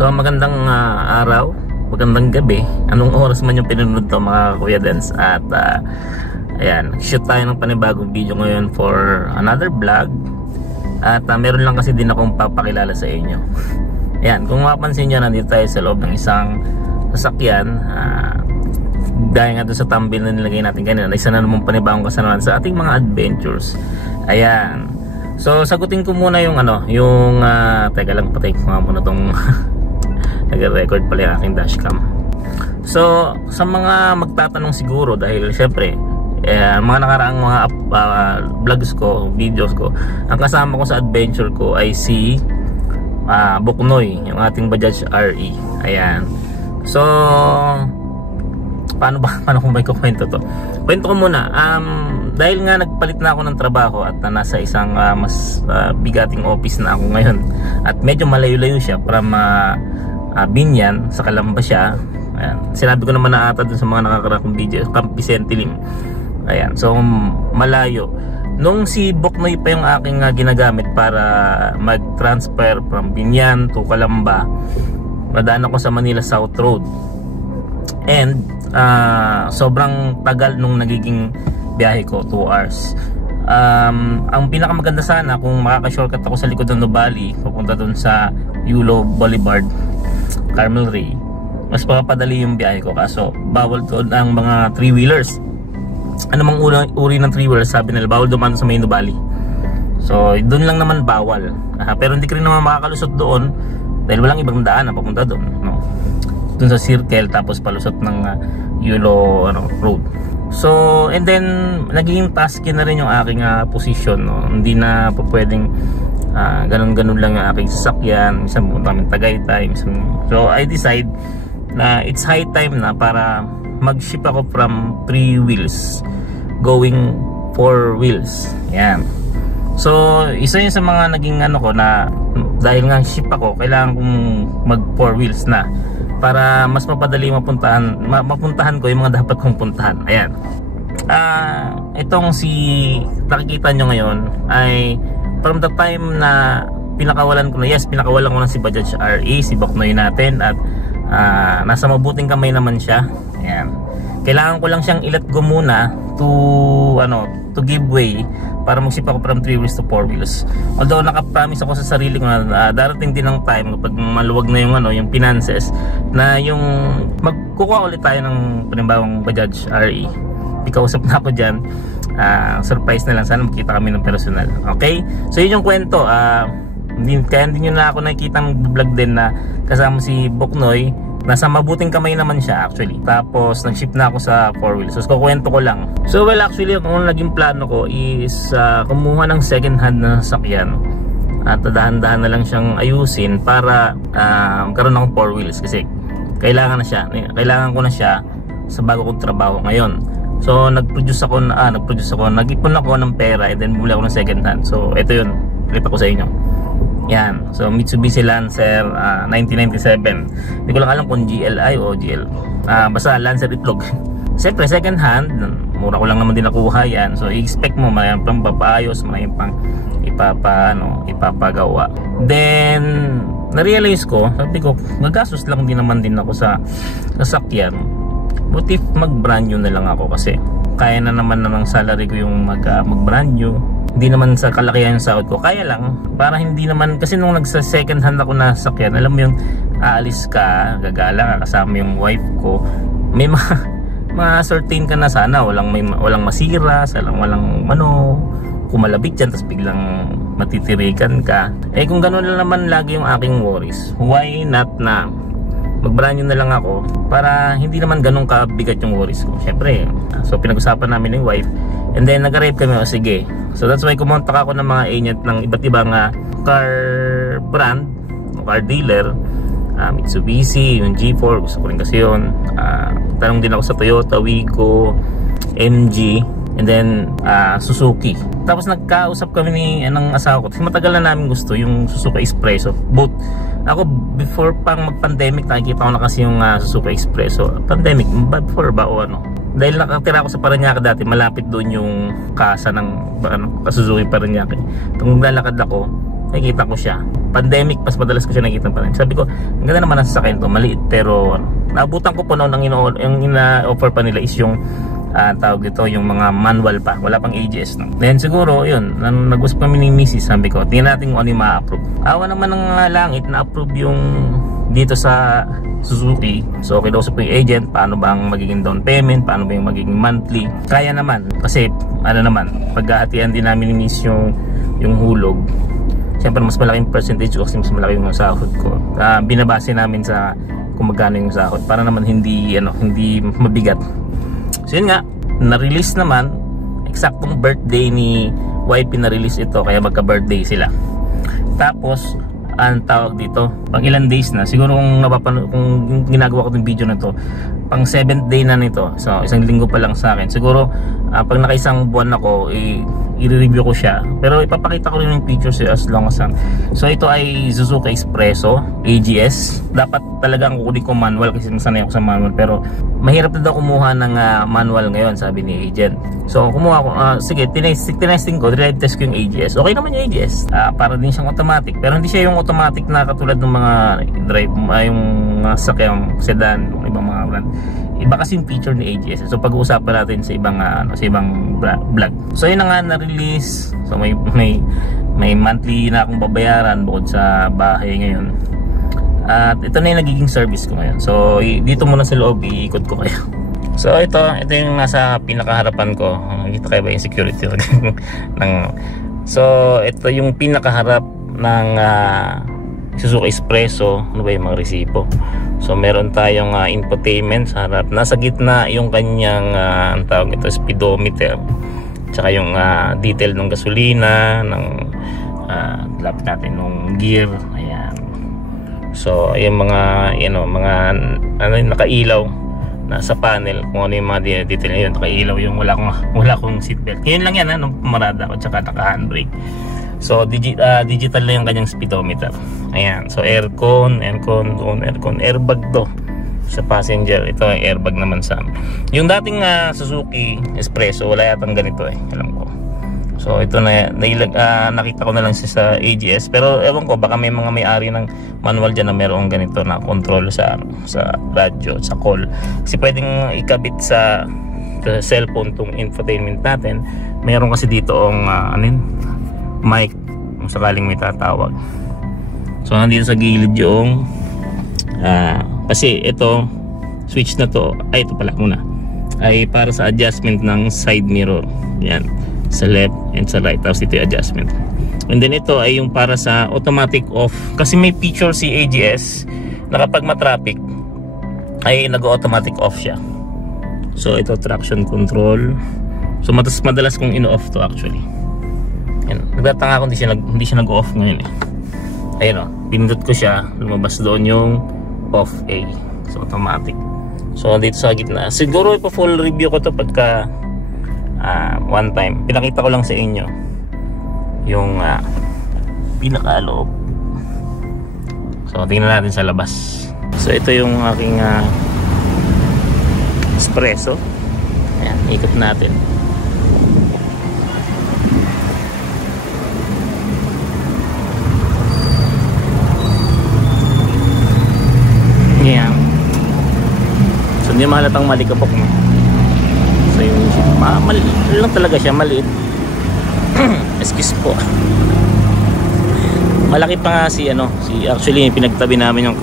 So magandang araw, magandang gabi, anong oras man yung pinunod to mga Kuya Dens. At ayan, shoot tayo ng panibagong video ngayon for another vlog. At meron lang kasi din akong papakilala sa inyo. Ayan, kung mapansin nyo, nandito tayo sa loob ng isang sasakyan. Dahil nga doon sa thumbnail na nilagay natin kanina, isa na namang panibagong kasanawan sa ating mga adventures. Ayan, so sagutin ko muna yung teka lang, patay ko nga muna tong nag-record pala yung aking dashcam. So sa mga magtatanong siguro, dahil syempre mga nakaraang mga vlogs ko, videos ko, ang kasama ko sa adventure ko ay si Boknoy, yung ating Bajaj RE. Ayan, so paano kung may kukwento to? Kwento ko muna. Dahil nga nagpalit na ako ng trabaho at nasa isang mas bigating office na ako ngayon, at medyo malayo-layo siya from Binyan sa Calamba siya. Ayan, sinabi ko naman na ata dun sa mga nakakarakong video, Camp Vicente Lim. Ayan, so malayo. Nung si Boknoy pa yung aking ginagamit para mag-transfer from Binyan to Calamba, nadaan ako sa Manila South Road. And sobrang tagal nung nagiging biyahe ko, 2 hours. Ang pinakamaganda sana kung makaka-shortcut ako sa likod ng Nubali papunta dun sa Yulo Boulevard, Carmel Ray, mas papadali yung biyahe ko. Kaso bawal doon ang mga 3-wheelers. Ano mang uri ng 3-wheelers, sabi nila bawal dumaan sa may Nubali. So doon lang naman bawal. Pero hindi ka rin naman makakalusot doon dahil walang ibang daan na papunta doon, no? Doon sa circle, tapos palusot ng Yulo road. So and then naging tasky na rin yung aking position, no? Hindi na po pwedeng ganun-ganun lang yung aking sasakyan. Minsan pumunta kami Tagaytay, so I decide na it's high time na para mag-ship ako from 3 wheels going 4 wheels. Yan. So isa yun sa mga naging ko na dahil nga ship ako, kailangan kong mag 4 wheels na para mas mapadali mapuntahan ko yung mga dapat kong puntahan. Ayan. Itong si nakikita nyo ngayon ay from the time na pinakawalan ko na si Bajaj RE, si Boknoy natin, at nasa mabuting kamay naman siya. Ayan. Kailangan ko lang siyang i-let go muna to give way para mag-ship ako from 3 wheels to 4 wheels. Although naka-promise ako sa sarili ko na darating din ng time kapag maluwag na yung finances, na yung magkukuha ulit tayo ng panibagong Bajaj RE. Ikausap na ako dyan. Surprise na lang, sana makita kami ng personal. Okay, so yun yung kwento. Kaya hindi nyo na ako nakikita ng vlog din na kasama si Boknoy. Nasa mabuting kamay naman siya actually. Tapos nag-ship na ako sa 4 wheels. So kukwento ko lang. So well, actually kung naging plano ko is kumuha ng second hand na sasakyan at dahan-dahan na lang siyang ayusin para magkaroon akong 4 wheels, kasi kailangan ko na siya sa bago kong trabaho ngayon. So nag-ipon ako ng pera, and then bumili ako ng second hand. So ito yun, lipat ko sa inyo. Yan, so Mitsubishi Lancer 1997. Hindi ko lang alam kung GLI o GL, basta Lancer Itlog. Siyempre second hand, mura ko lang naman din nakuha yan. So i-expect mo mayroon pang papaayos, mayroon pang ipapagawa. Then na-realize ko, sabi ko, gagastos lang din ako sa sasakyan. What if mag-brand new na lang ako, kasi kaya na naman ng salary ko yung mag-brand new. Hindi naman sa kalakihan yung sahod ko. Kaya lang, para hindi naman, kasi nung nagsa-second hand ako na sasakyan, alam mo yung aalis ka, gagala ka kasama yung wife ko, may ma-certain ka na sana walang masira, walang kumalabit dyan, tapos biglang matitirikan ka. Kung gano'n lang naman lagi yung aking worries, why not na mag-brand new na lang ako para hindi naman ganun kabigat yung worries ko. Syempre, so pinag-usapan namin ng wife, and then nag-arrive kami, sige. So that's why kumontak ako ng mga agent ng iba't ibang car brand, car dealer, Mitsubishi, yung G4, gusto ko rin kasi yun. Tanong din ako sa Toyota, Wigo, MG, and then Suzuki. Tapos nagkausap kami ng asawa ko, kasi matagal na namin gusto yung Suzuki Expresso. Both ako, before pang mag-pandemic, nakikita ko na kasi yung Suzuki Expresso. Pandemic, before ba o dahil nakatira ako sa Parañaque dati, malapit doon yung kasa ng Suzuki Parañaque. Nung lalakad ako, nakikita ko siya. Pandemic, pas madalas ko siya nakikita pa rin. Sabi ko, ang ganda naman ng sasakyan to, maliit pero naabutan ko po noon yung ina-offer pa nila is yung tawag dito, yung mga manual pa, wala pang AGS no? Then siguro yun, nag-usap kami ni Mrs. Sabi ko, tingnan natin kung ano yung ma-approve. Awa naman ng langit, na-approve yung dito sa Suzuki. So kinausap ko yung agent, paano ba ang magiging down payment, paano ba yung magiging monthly. Kaya naman, kasi ano naman, paghahatian din namin ni Miss yung hulog. Siyempre mas malaking percentage kasi mas malaki yung sahod ko. Binabase namin sa kung magkano yung sahod para naman hindi mabigat. So yun nga, na-release naman, eksaktong birthday ni wife na-release ito, kaya magka-birthday sila. Tapos ang tawag dito, pang ilang days na, siguro kung kung ginagawa ko yung video na to, pang 7th day na nito, so isang linggo pa lang sa akin. Siguro pag nakaisang buwan ako, i-review ko siya, pero ipapakita ko rin yung pictures as long as so ito ay Suzuki Expresso AGS. Dapat talagang kukunin ko manual kasi nasanay ako sa manual, pero mahirap na daw kumuha ng manual ngayon, sabi ni agent. So kumuha ko, sige, tinesting ko, drive test ko yung AGS. Okay naman yung AGS, para din siyang automatic, pero hindi siya yung automatic na katulad ng mga drive, yung sakyang sedan, ibang mga brand. Iba kasi yung feature ni AGS. So pag-uusapan natin sa ibang vlog. So yun na nga, na-release. So may monthly na akong babayaran bukod sa bahay ngayon. At ito na yung nagiging service ko ngayon. So dito muna sa loob, iikot ko kayo. So ito yung nasa pinakaharapan ko. Nakikita kayo ba yung security so ito yung pinakaharap ng Suzuki Expresso. Ano ba yung mga resipo? So meron tayong infotainment sa harap. Nasa gitna yung kanyang ang tawag ito, speedometer. Tsaka yung detail ng gasolina, ng lapit natin ng gear. Ayan. So yung mga mga nakailaw nasa panel, kung ano yung mga detail na yun, nakailaw yung wala akong seatbelt. Ngayon lang yan nung pumarada ako, tsaka naka-handbrake. So digital na yung kanyang speedometer. Ayan. So aircon, airbag to sa passenger. Ito ay airbag naman sa yung dating Suzuki Expresso, wala yatang ganito alam ko. So ito na nakita ko na lang siya sa AGS, pero ewan ko, baka may mga may-ari ng manual dyan na mayroong ganito na control sa radyo, sa call. Kasi pwedeng ikabit sa cellphone tong infotainment natin. Mayroon kasi dito ang mic kung sakaling may tatawag. So nandito sa gilid yung kasi ito switch na to, ito pala muna, ay para sa adjustment ng side mirror. Yan, sa left and sa right. Tapos ito yung adjustment. And then ito ay yung para sa automatic off, kasi may feature si AGS na kapag matraffic ay nag-automatic off siya. So ito traction control. So madalas kong ino-off to actually. Nagtatanga ako hindi siya nag-off ngayon Ayun pindot ko siya, lumabas doon yung off A. So automatic. So dito sa gitna, siguro ipa-full review ko to pagka one time. Pinakita ko lang sa inyo yung pinakaaloob. So tingnan natin sa labas. So ito yung aking Expresso. Ayan, ikot natin. So hindi mahalatang malikabok mo. So yung maliit lang talaga siya, maliit. Excuse po. Malaki pa nga si actually pinagtabi namin yung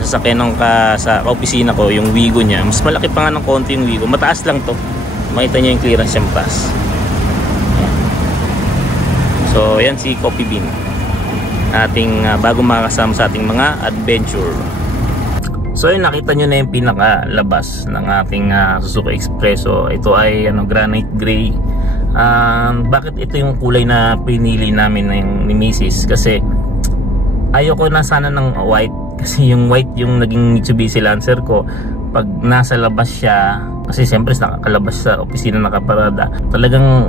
sasakyan ng sa opisina ko, yung Wigo niya. Mas malaki pa nga ng konti yung Wigo. Mataas lang to. Makita niyo yung clearance yung pass. Ayan. So yan si Coffee Bean, ating bago makakasama sa ating mga adventure. So yun, nakita nyo na yung pinakalabas ng ating Suzuki Expresso. Ito ay granite gray. Bakit ito yung kulay na pinili namin ni Mrs. Kasi ayoko na sana ng white. Kasi yung white yung naging Mitsubishi Lancer ko. Pag nasa labas siya, kasi siyempre nakakalabas sa opisina nakaparada, talagang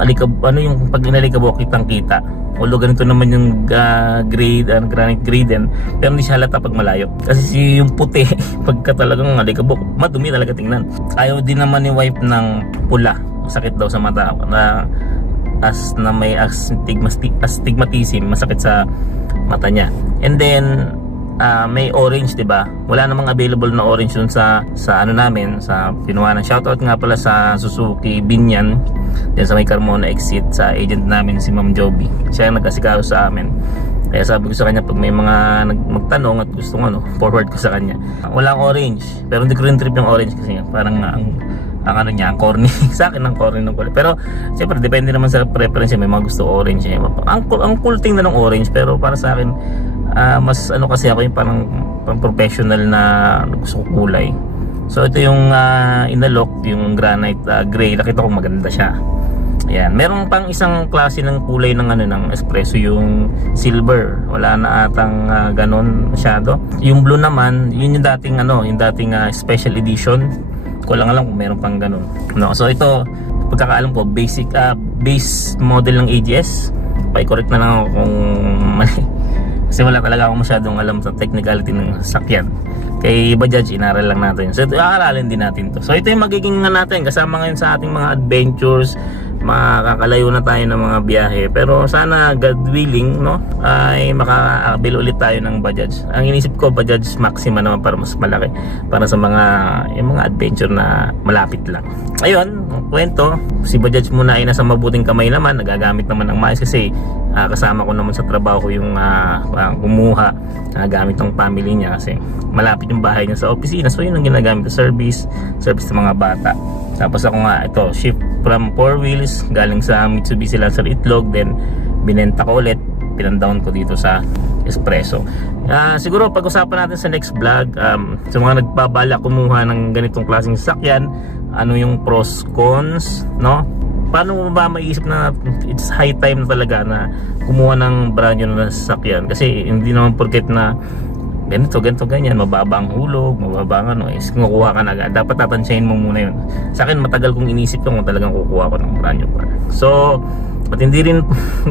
yung pag inalikabok kitang kita. Although ganito naman yung granite gray din, pero hindi siya halata pag malayo. Kasi yung puti, pagka talagang alikabok, madumi talaga tingnan. Ayaw din naman ni wife ng pula. Sakit daw sa mata. na may astigmatism, masakit sa mata niya. And then may orange, 'di ba? Wala namang available na orange dun sa ano namin, sa Pinuanan. Shoutout nga pala sa Suzuki Binyan, diyan sa may Carmona exit, sa agent namin si Ma'am Joby. Siya ang nag-asikaso sa amin. Kaya sabi ko sa kanya, pag may mga magtanong at gusto forward ko sa kanya. Walang orange, pero hindi ko rin trip yung orange kasi parang ang ano niya, ang corny. Sa akin ang corny ng kulay. Pero siyempre depende naman sa preference, may mga gusto orange. Ang cool tingnan ng orange, pero para sa akin mas ano kasi ako yung parang professional na gusto ko kulay. So ito yung inalok, yung granite gray. Nakita ko maganda siya. Ayan, meron pang isang klase ng kulay ng ng espresso, yung silver. Wala na atang ganon masyado. Yung blue naman, yun yung dating special edition. Ko lang alam kung meron pang ganon. No, so ito pagkakaalam ko base model ng AGS. Pa-correct na lang ako kung mali. Kasi wala talaga ako masyadong alam sa technicality ng sasakyan. Kay Bajaj, inaral lang natin. So ito, aaralin din natin to. So ito yung magiging natin kasama ngayon sa ating mga adventures. Makakalayo na tayo ng mga biyahe, pero sana God willing, no, ay makakabil ulit tayo ng Bajaj. Ang inisip ko Bajaj Maxima naman para mas malaki, para sa yung mga adventure na malapit lang. Ayun, kwento, si Bajaj muna ay nasa mabuting kamay naman, nagagamit naman ng maayos kasi kasama ko naman sa trabaho ko yung kumuha gamit ng family niya kasi malapit yung bahay niya sa opisina, so yun ang ginagamit sa service ng mga bata. Tapos ako nga, ito, shift from 4 wheels galing sa Mitsubishi Lancer Itlog, then binenta ko ulit, pinandown ko dito sa Espresso. Siguro pag-usapan natin sa next vlog, sa mga nagbabala kumuha ng ganitong klaseng sasakyan, ano yung pros, cons, no? Paano mo ba maiisip na it's high time na talaga na kumuha ng brand new na sasakyan? Kasi hindi naman porket na ganito, ganyan, mababa ang hulog, mababa ang is kukuha ka na agad. Dapat tatansiyahin mo muna yun. Sa akin, matagal kong inisip kung talagang kukuha ko ng brand new car. So, at hindi rin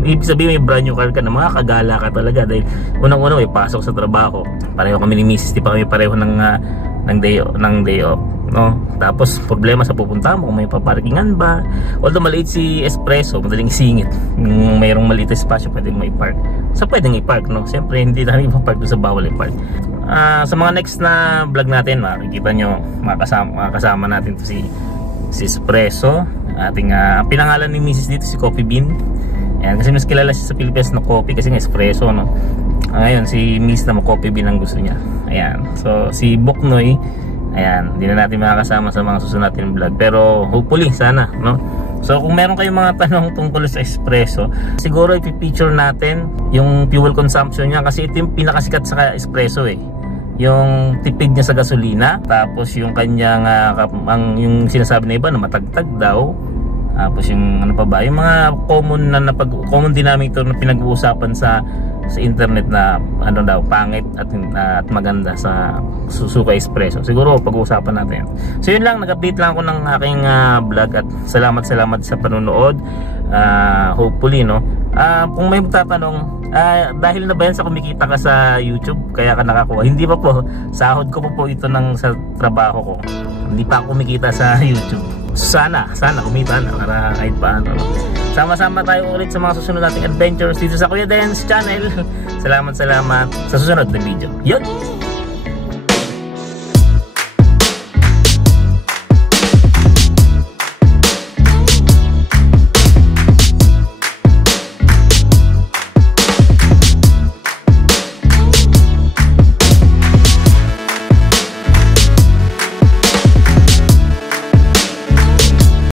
ibig sabihin may brand new car ka na makakagala ka talaga dahil unang-una may pasok sa trabaho. Pareho kami ni Mrs. Di pa kami pareho ng day off, no? Tapos problema sa pupunta mo kung may paparkingan ba. Although maliit si Espresso, madaling isingit. Kung mayroong maliit na espasyo, pwedeng i-park. So pwedeng i-park, no? Siyempre hindi natin i-park doon sa bawal i-park. Sa mga next na vlog natin, makikita nyo, makasama natin to si Espresso. Ating pinangalan ni Mrs. dito si Coffee Bean. Ayan, kasi mas kilala siya sa Pilipinas na coffee kasi ng espresso, no? Ngayon si Miss na Coffee Bean ang gusto niya. Ayan, so si Boknoy, ayan, hindi na natin makakasama sa mga susunod natin vlog, pero hopefully sana, no? So kung meron kayong mga tanong tungkol sa espresso, siguro i-feature natin yung fuel consumption niya kasi ito yung pinakasikat sa espresso yung tipid niya sa gasolina, tapos yung kanyang yung sinasabi na iba na matagtag daw, tapos yung ano pa ba, yung mga common denominator na pinag-uusapan sa internet na ano daw, pangit at maganda sa Suzuki Espresso. Siguro pag-uusapan natin. So yun lang, nag-update lang ako ng aking vlog at salamat sa panonood. Hopefully, no, kung may magtatanong, dahil na ba yan sa kumikita ka sa YouTube kaya ka nakakuha? Hindi pa po, sahod ko po ito sa trabaho ko. Hindi pa ako kumikita sa YouTube. Sana kumita na para kahit paano. Sama-sama tayo ulit sa mga susunod nating adventures dito sa Kuya Dance channel. Salamat sa susunod na video. Yun!